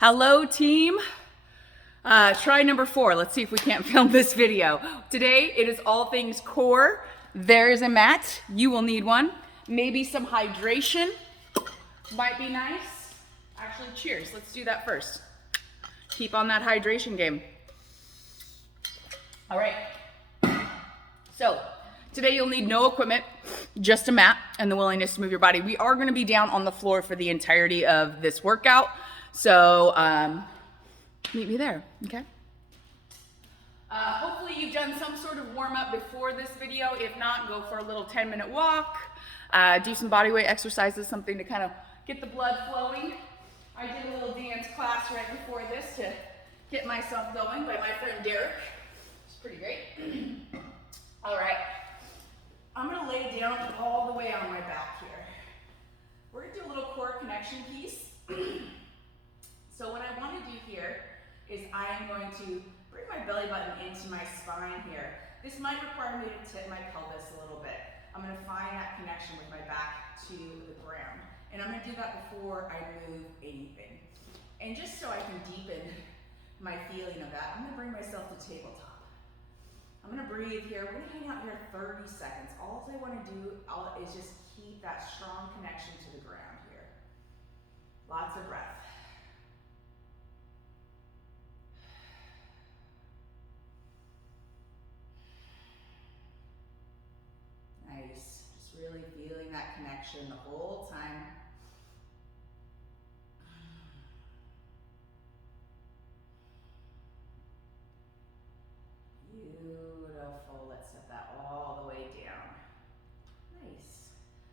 Hello team. Try number 4. Let's see if we can't film this video. Today it is all things core. There is a mat. You will need one. Maybe some hydration might be nice. Actually, cheers. Let's do that first. Keep on that hydration game. All right. So today you'll need no equipment, just a mat and the willingness to move your body. We are going to be down on the floor for the entirety of this workout. So meet me there, okay? Hopefully you've done some sort of warm up before this video. If not, go for a little 10-minute walk, do some body weight exercises, something to kind of get the blood flowing. I did a little dance class right before this to get myself going by my friend Derek. It's pretty great. All right, I'm gonna lay down all the way on my back here. We're gonna do a little core connection piece. So what I want to do here is I am going to bring my belly button into my spine here. This might require me to tip my pelvis a little bit. I'm going to find that connection with my back to the ground. And I'm going to do that before I move anything. And just so I can deepen my feeling of that, I'm going to bring myself to tabletop. I'm going to breathe here. We're going to hang out here 30 seconds. All I want to do is just keep that strong connection to the ground here. Lots of breath. Nice. Just really feeling that connection the whole time. Beautiful. Let's set that all the way down. Nice.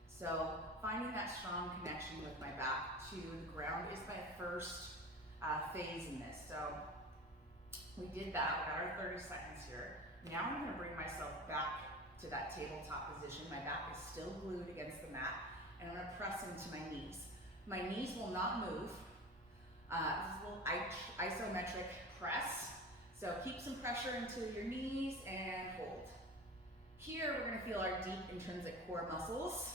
So finding that strong connection with my back to the ground is my first phase in this. So we did that. We got our 30 seconds here. Now I'm going to bring myself back to that tabletop position. My back is still glued against the mat, and I'm going to press into my knees. My knees will not move. This is a little isometric press. So keep some pressure into your knees and hold. Here we're going to feel our deep intrinsic core muscles.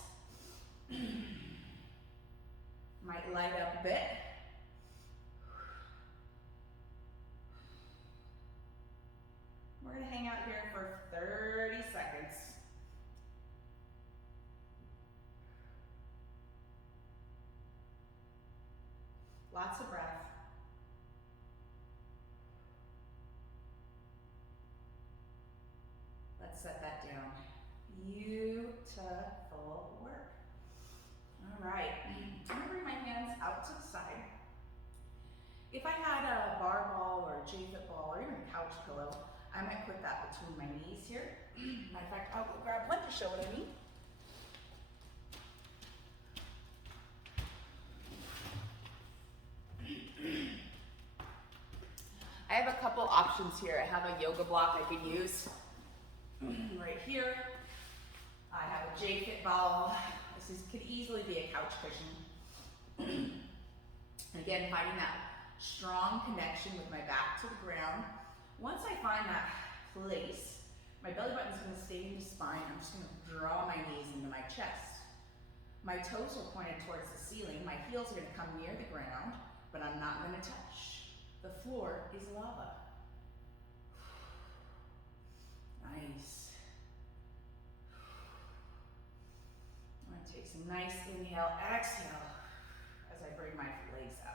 Might light up a bit. We're going to hang out here for 30 seconds. Lots of breath. Let's set that down. Beautiful work. All right, I'm going to bring my hands out to the side. If I had a bar ball or a J-fit ball or even a couch pillow, I might put that between my knees here. Matter of fact, I'll go grab one to show what I mean. I have a couple options here. I have a yoga block I could use right here. I have a J-fit ball. This could easily be a couch cushion. Again, finding that strong connection with my back to the ground. Once I find that place, my belly button is going to stay in the spine. I'm just going to draw my knees into my chest. My toes are pointed towards the ceiling. My heels are going to come near the ground, but I'm not going to touch. The floor is lava. Nice. I'm going to take some nice inhale, exhale as I bring my legs up.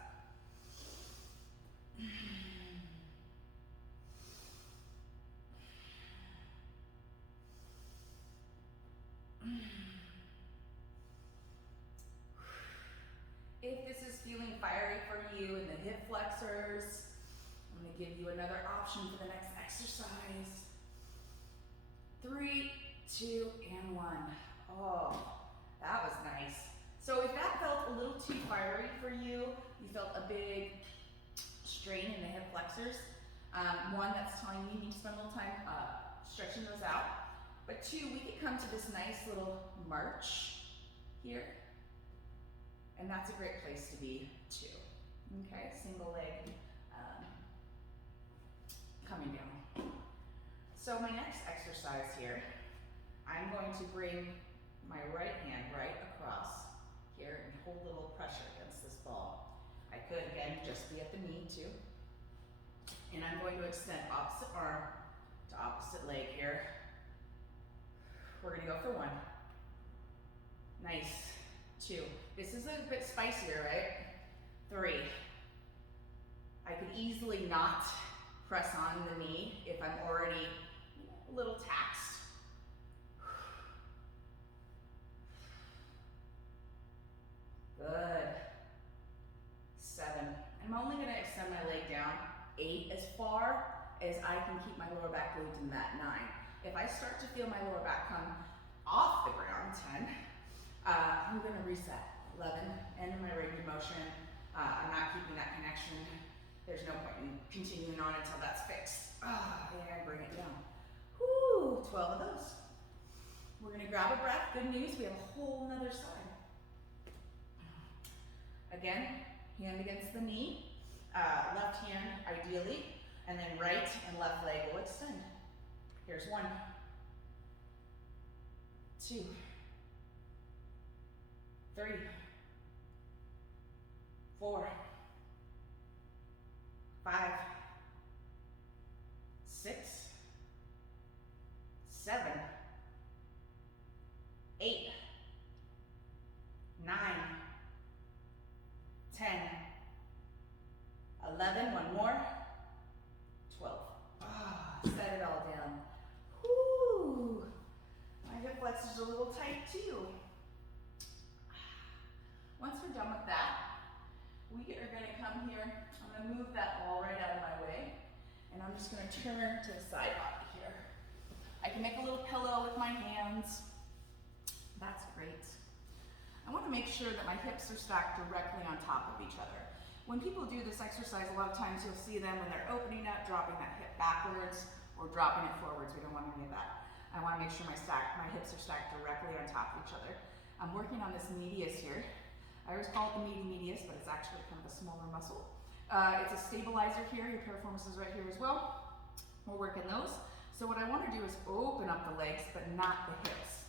If this is feeling fiery for you in the hip flexors, I'm going to give you another option for the next exercise. 3, 2, and 1. Oh, that was nice. So if that felt a little too fiery for you, you felt a big strain in the hip flexors, one, that's telling you need to spend a little time stretching those out. But 2, we could come to this nice little march here. And that's a great place to be too. Okay, single leg coming down. So my next exercise here, I'm going to bring my right hand right across here and hold a little pressure against this ball. I good. Again, just be at the knee too. And I'm going to extend opposite arm to opposite leg here. We're gonna go for 1. Nice. 2. This is a bit spicier, right? 3. I could easily not press on the knee if I'm already a little taxed. Good. 7. I'm only gonna extend my leg down 8 as far as I can keep my lower back glute in that 9. If I start to feel my lower back come off the ground, 10, I'm gonna reset. 11, end of my range of motion. I'm not keeping that connection. There's no point in continuing on until that's fixed. And bring it down. Whoo, 12 of those. We're gonna grab a breath. Good news, we have a whole nother side. Again, hand against the knee, left hand ideally, and then right and left leg will extend. Here's 1, 2, 3, 4, 5, 6, 7, 8, 9, 10, 11, 1 more, 12. Set it all down. Whoo! My hip flexors are a little tight too. Once we're done with that, we are gonna come here. I'm gonna move that ball right out of my way, and I'm just gonna turn to the side body here. I can make a little pillow with my hands. That's great. I want to make sure that my hips are stacked directly on top of each other. When people do this exercise, a lot of times you'll see them when they're opening up, dropping that hip backwards or dropping it forwards. We don't want any of that. I want to make sure my hips are stacked directly on top of each other. I'm working on this medius here. I always call it the medius, but it's actually kind of a smaller muscle. It's a stabilizer here. Your piriformis is right here as well. We're working those. So what I want to do is open up the legs, but not the hips.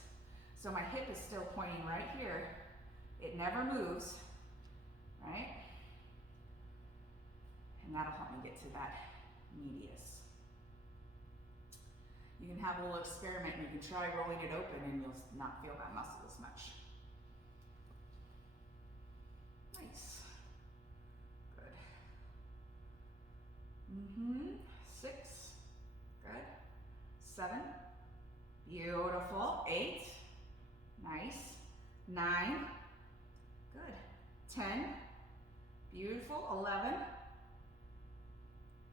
So my hip is still pointing right here. It never moves, right? And that'll help me get to that medius. You can have a little experiment and you can try rolling it open and you'll not feel that muscle as much. Nice. Good. 6. Good. 7. Beautiful. 8. Nice. 9. Good. 10. Beautiful. 11.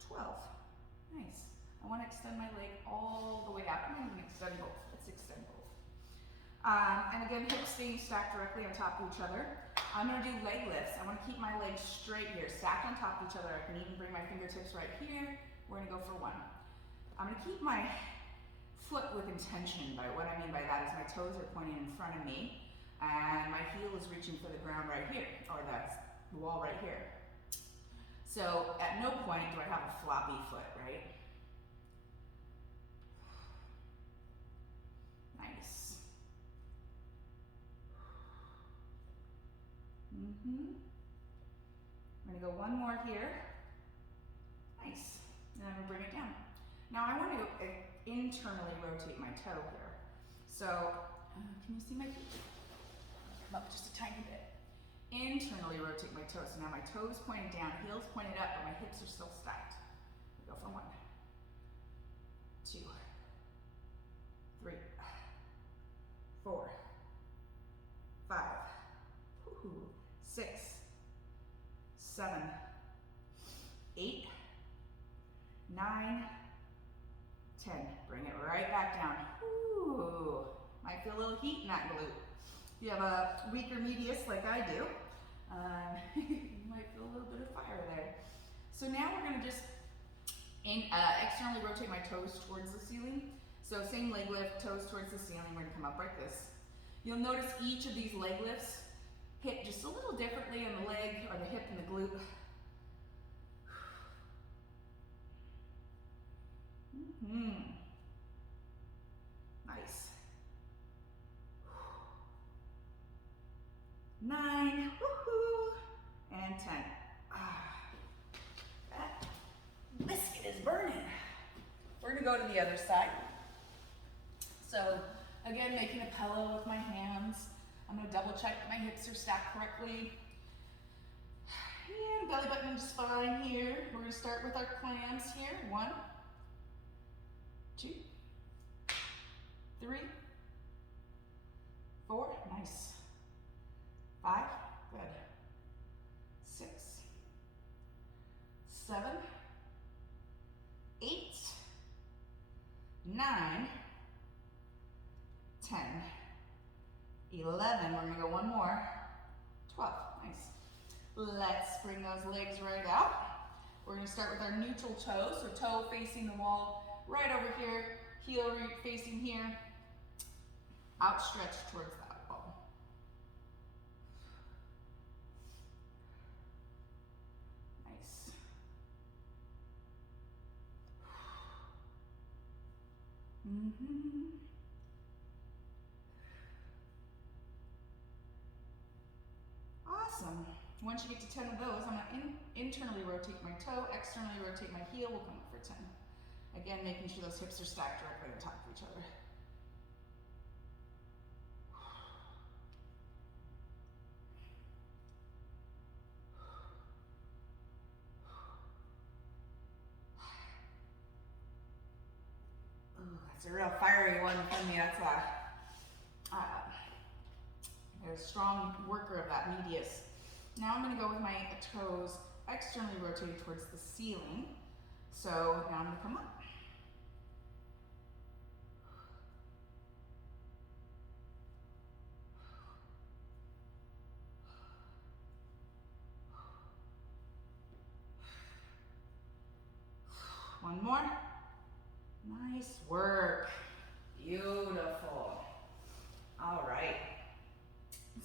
12. Nice. I want to extend my leg all the way out. I'm going to extend both. Let's extend both. And again, hips staying stacked directly on top of each other. I'm going to do leg lifts. I want to keep my legs straight here, stacked on top of each other. I can even bring my fingertips right here. We're going to go for 1. I'm going to keep my foot with intention. By what I mean by that is my toes are pointing in front of me and my heel is reaching for the ground right here, or that's the wall right here. So at no point do I have a floppy foot, right? Nice. I'm gonna go 1 more here. Nice. And I'm gonna bring it down. Now I want to internally rotate my toe here. So, can you see my feet? Come up just a tiny bit. Internally rotate my toes. So now my toes pointing down, heels pointed up, but my hips are still stacked. We go for 1, 2, 3, 4, 5, 6, 7, 8, 9, 10. Bring it right back down. Ooh, might feel a little heat in that glute. If you have a weaker medius like I do, you might feel a little bit of fire there. So now we're going to just externally rotate my toes towards the ceiling. So same leg lift, toes towards the ceiling. We're going to come up like this. You'll notice each of these leg lifts hit just a little differently on the leg or the hip and the glute. Nice. 9, woohoo, and 10. go to the other side. So again, making a pillow with my hands. I'm gonna double check that my hips are stacked correctly. And belly button and spine here. We're gonna start with our clams here. 1, 2, 3, 4, nice. 5, good. 6, 7, 8, 9, 10, 11, we're gonna go one more, 12, nice. Let's bring those legs right out. We're gonna start with our neutral toe, so toe facing the wall, right over here, heel facing here, outstretched towards that wall. Nice. Awesome. Once you get to 10 of those, I'm gonna internally rotate my toe, externally rotate my heel, we'll come up for 10. Again, making sure those hips are stacked directly on top of each other. Ooh, that's a real fiery one for me. That's a strong worker of that medius. Now I'm going to go with my toes externally rotated towards the ceiling. So now I'm going to come up. One more. Nice work. Beautiful. All right.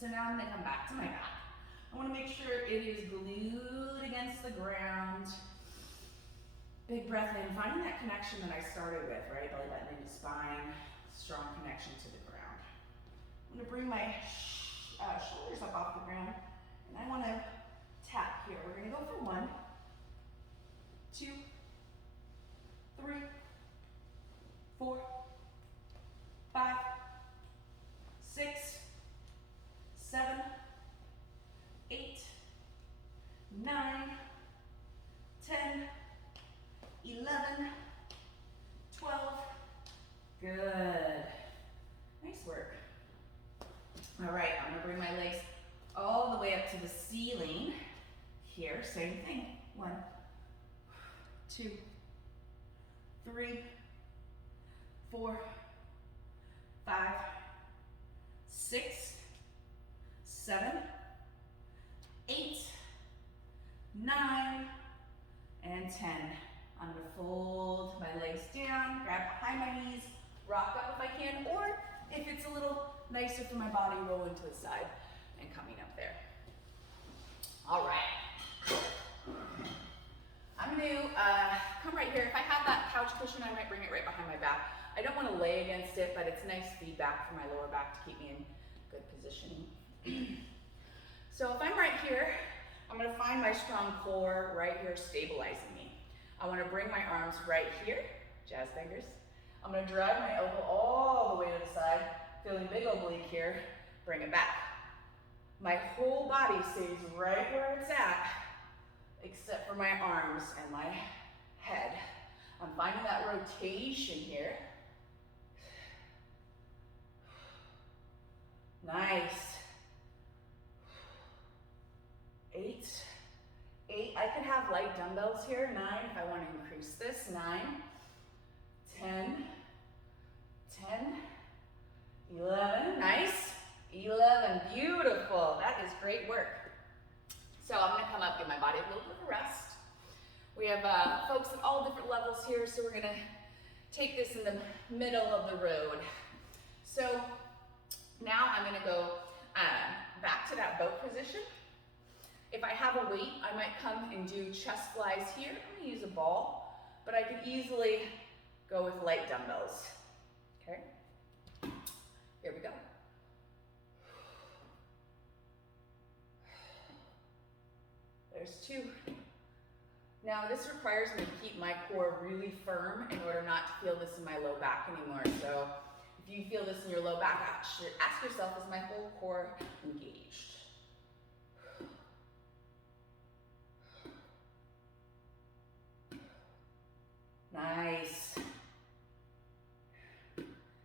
So now I'm going to come back to my back. I want to make sure it is glued against the ground. Big breath in, finding that connection that I started with, right? Belly button into spine, strong connection to the ground. I'm going to bring my shoulders up off the ground, and I want to tap here. We're going to go for 1, 2, 3, 4, 5, 6, 7, 8, 9, 10, 11, 12. Good. Nice work. All right, I'm gonna bring my legs all the way up to the ceiling. Here, same thing. 1, 2, 3, 4, 5, 6, 7, 8, 9, and 10. I'm gonna fold my legs down, grab behind my knees, rock up if I can, or if it's a little nicer for my body, roll into the side and coming up there. All right. I'm gonna come right here. If I have that couch cushion, I might bring it right behind my back. I don't want to lay against it, but it's nice feedback for my lower back to keep me in good positioning. So if I'm right here, I'm gonna find my strong core right here stabilizing me. I wanna bring my arms right here, jazz fingers. I'm gonna drive my elbow all the way to the side, feeling big oblique here, bring it back. My whole body stays right where it's at, except for my arms and my head. I'm finding that rotation here. Nice. 8. I could have light dumbbells here. 9 if I want to increase this. 9, 10, 11. Nice. 11. Beautiful. That is great work. So I'm going to come up, give my body a little bit of a rest. We have folks at all different levels here, so we're going to take this in the middle of the road. So now I'm going to go back to that boat position. If I have a weight, I might come and do chest flies here. I'm going to use a ball, but I could easily go with light dumbbells. Okay, here we go. There's 2. Now this requires me to keep my core really firm in order not to feel this in my low back anymore. So if you feel this in your low back, ask yourself, is my whole core engaged? Nice.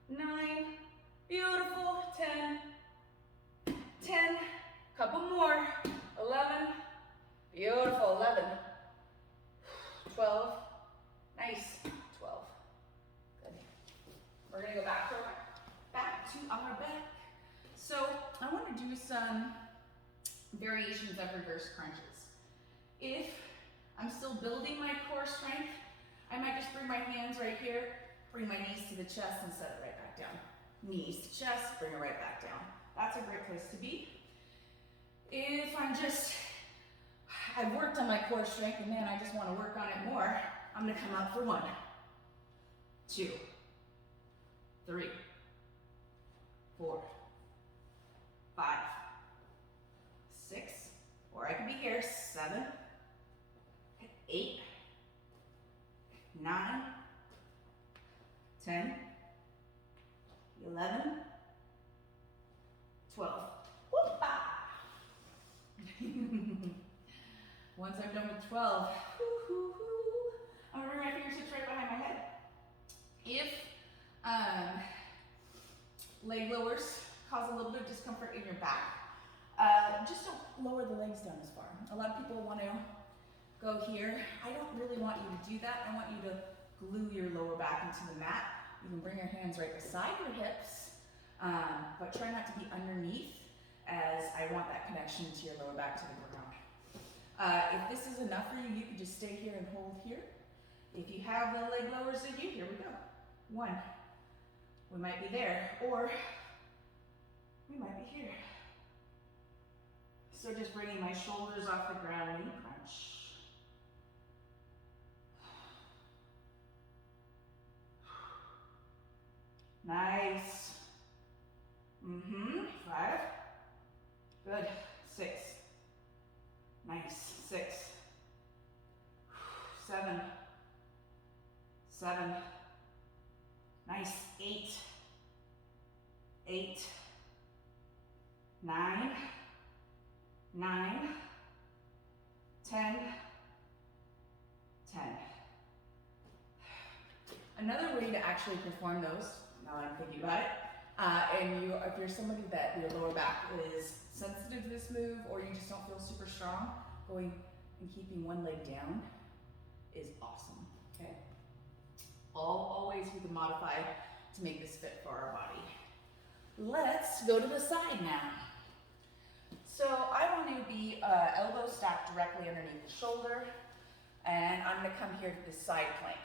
9, beautiful, 10, 10, couple more, 11, beautiful, 11, 12, nice, 12, good. We're gonna go back to our back. So I wanna do some variations of reverse crunches. If I'm still building my core strength, I might just bring my hands right here, bring my knees to the chest and set it right back down. Knees to chest, bring it right back down. That's a great place to be. If I've worked on my core strength and man, I just want to work on it more, I'm gonna come up for 1, 2, 3, 4, 5, 6, or I could be here, 7, 8, 9, 10, 11, 12. Once I'm done with 12, I'm gonna bring my fingertips right behind my head. If leg lowers cause a little bit of discomfort in your back, just don't lower the legs down as far. A lot of people want to go here. I don't really want you to do that. I want you to glue your lower back into the mat. You can bring your hands right beside your hips, but try not to be underneath, as I want that connection to your lower back to the ground. If this is enough for you, you can just stay here and hold here. If you have the leg lowers in you, here we go. 1. We might be there, or we might be here. So just bringing my shoulders off the ground, knee crunch. Nice. 5. Good. 6. Nice. 6. 7. 7. Nice. 8. 8. 9. 9. 10. 10. Another way to actually perform those, now that I'm thinking about it, if you're somebody that your lower back is sensitive to this move, or you just don't feel super strong, going and keeping one leg down is awesome, okay? Always we can modify to make this fit for our body. Let's go to the side now. So I want to be elbow stacked directly underneath the shoulder, and I'm gonna come here to the side plank.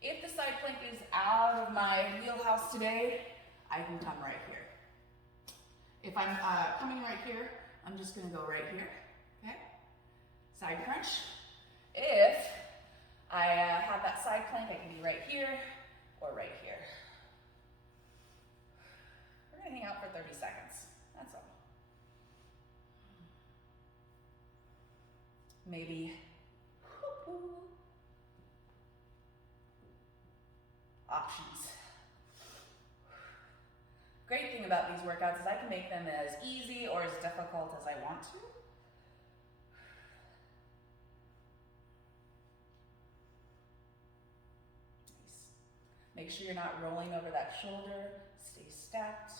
If the side plank is out of my wheelhouse today, I can come right here. If I'm coming right here, I'm just gonna go right here, okay? Side crunch. If I have that side plank, I can be right here or right here. We're gonna hang out for 30 seconds, that's all. Maybe options. Great thing about these workouts is I can make them as easy or as difficult as I want to. Nice. Make sure you're not rolling over that shoulder. Stay stacked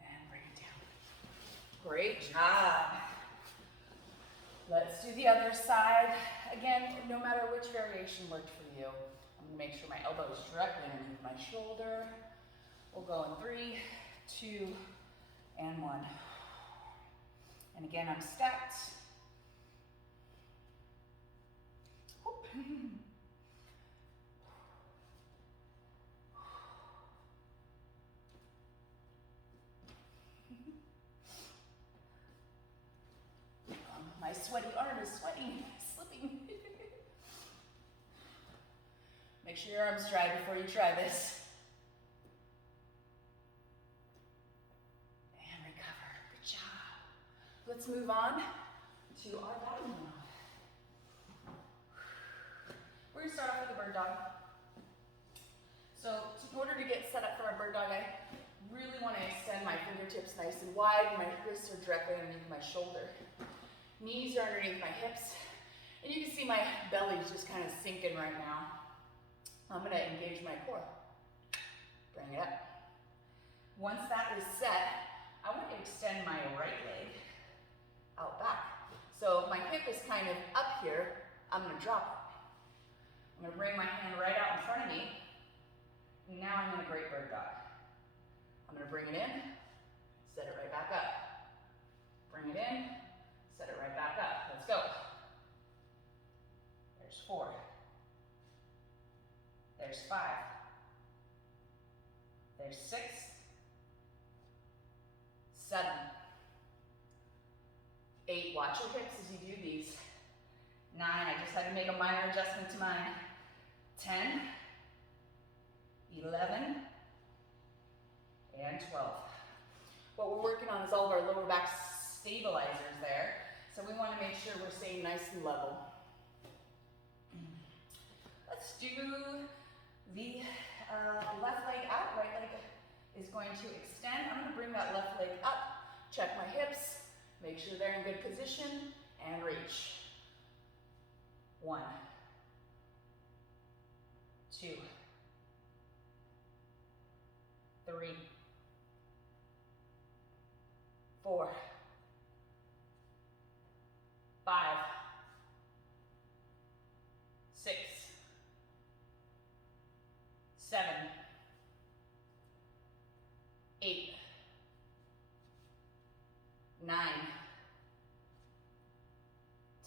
and bring it down. Great job. Let's do the other side. Again, no matter which variation worked for you, I'm gonna make sure my elbow is directly underneath my shoulder. We'll go in 3, 2, and 1. And again, I'm stacked. Whoop. My sweaty arm is sweating, slipping. Make sure your arms dry before you try this. And recover. Good job. Let's move on to our bottom one. start off with a bird dog. So in order to get set up for a bird dog, I really want to extend my fingertips nice and wide. My wrists are directly underneath my shoulder. Knees are underneath my hips. And you can see my belly's just kind of sinking right now. I'm going to engage my core. Bring it up. Once that is set, I want to extend my right leg out back. So my hip is kind of up here. I'm going to drop it. I'm going to bring my hand right out in front of me. Now I'm in a great bird dog. I'm going to bring it in, set it right back up. Bring it in, set it right back up. Let's go. There's 4. There's 5. There's 6. 7. 8. Watch your hips as you do these. 9. I just had to make a minor adjustment to mine. 10. 11. And 12. What we're working on is all of our lower back stabilizers there. So we want to make sure we're staying nice and level. Let's do the left leg out. Right leg is going to extend. I'm going to bring that left leg up, check my hips, make sure they're in good position, and reach. 1, 2, 3, 4, 5, 6, 7, 8, 9,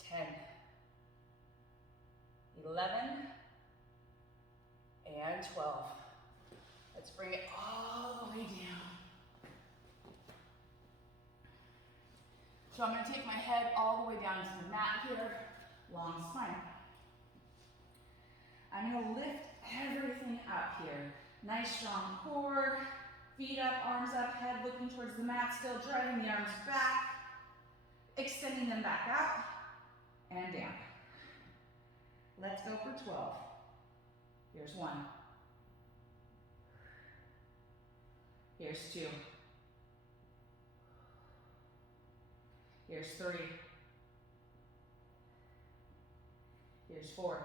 10, 11, and 12. Let's bring it all the way down. So I'm going to take my head all the way down to the mat here, long spine. I'm going to lift everything up here. Nice strong core, feet up, arms up, head looking towards the mat, still driving the arms back, extending them back out, and down. Let's go for 12. Here's 1. Here's 2. Here's 3. Here's 4.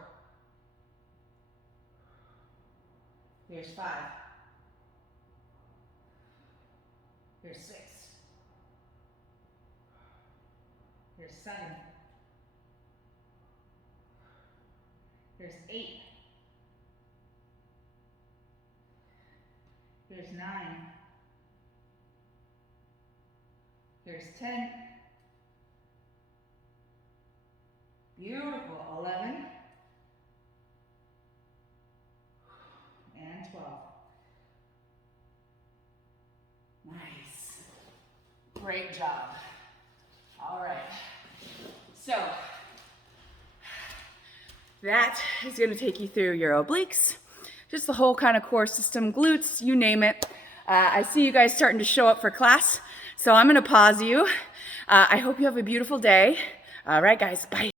Here's 5. Here's 6. Here's 7. Here's 8. Here's 9. Here's 10. Beautiful. 11. And 12. Nice. Great job. All right. So, that is going to take you through your obliques, just the whole kind of core system, glutes, you name it. I see you guys starting to show up for class, so I'm going to pause you. I hope you have a beautiful day. All right, guys, bye.